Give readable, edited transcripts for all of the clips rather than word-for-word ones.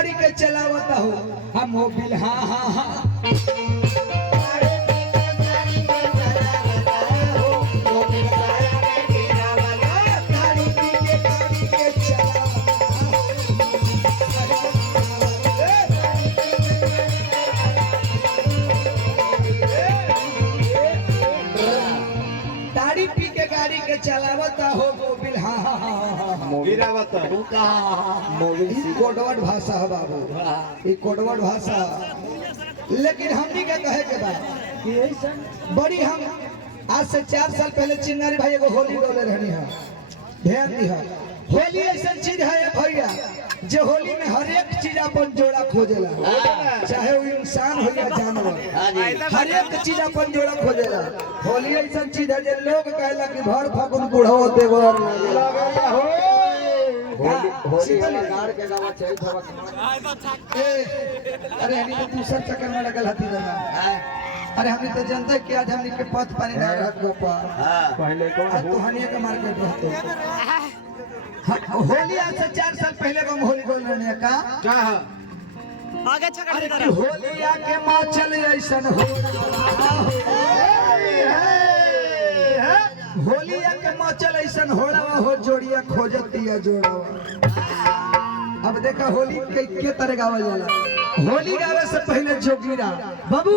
गाड़ी के चलावता हो हम मोबिल हाँ हाँ हाँ चलावता हो मोबिल हाँ हाँ हाँ कोडवर्ड भाषा है बाबू ये कोडवर्ड भाषा लेकिन हमनी के कहे के बाद बड़ी हम आज से 4 साल पहले चिन्नारी भाई एगो होली डोले रहनी है ध्यान दी है होली ऐसा चीज है भैया जो होली में हर एक चीज अपन जोड़ा खोजेला चाहे वो इंसान हो या जानवर हर एक चीज अपन जोड़ा खोजेला होली ऐसा चीज है जो लोग कहला कि भर फागुन बुढ़ो देवर लगेला हो होली गाड़ के गावा चल थवा अरे हनी तो दूसर चक्कर में लगल हती रहा अरे हमने तो जानते कि आज हमने के पथ पानी ना रहत गोपा पहले कौन तो हनी के मार्केट रहते होली आज से 4 साल पहले हम होली बोल रहे हैं का आगे छकड़ दे होली आके मां चले ऐसन हो होली आके मां चले ऐसन होड़ा हो जोड़िया खोजत दिया जोड़ा अब देखा होली के तरह गावल जाला होली गावे से पहले जोगीरा बाबू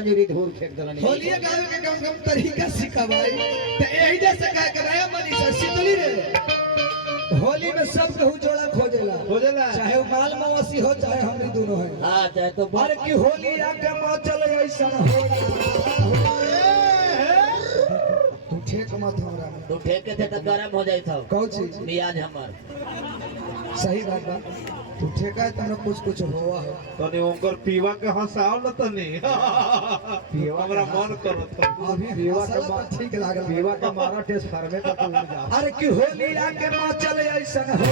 होली गावे के कम कम तरीका सिखावाई तो यही जैसे कह के रहा मनीषा शीतली रे होली में सब केहू जोड़ा खोजेला चाहे वो माल मवासी हो चाहे हमनी दोनों है हां चाहे तो बार की होली आके मां चले ऐसा हो तू ठेक मत हमरा तू ठेके थे तो गरम हो जाई था कौन चीज मियाज हमर सही बात बा तू ठेका है तने कुछ होवा है तने ओकर पीवा के हंसाओ न तने पीवा हमरा मन करत अभी पीवा के बात ठीक लागल पीवा के मारा टेस्ट फरमे का तू जा अरे की होली आके मां चले ऐसन हो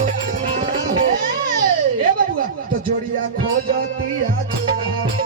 ए बाबूआ तो जोड़िया खोजती आ जोड़ा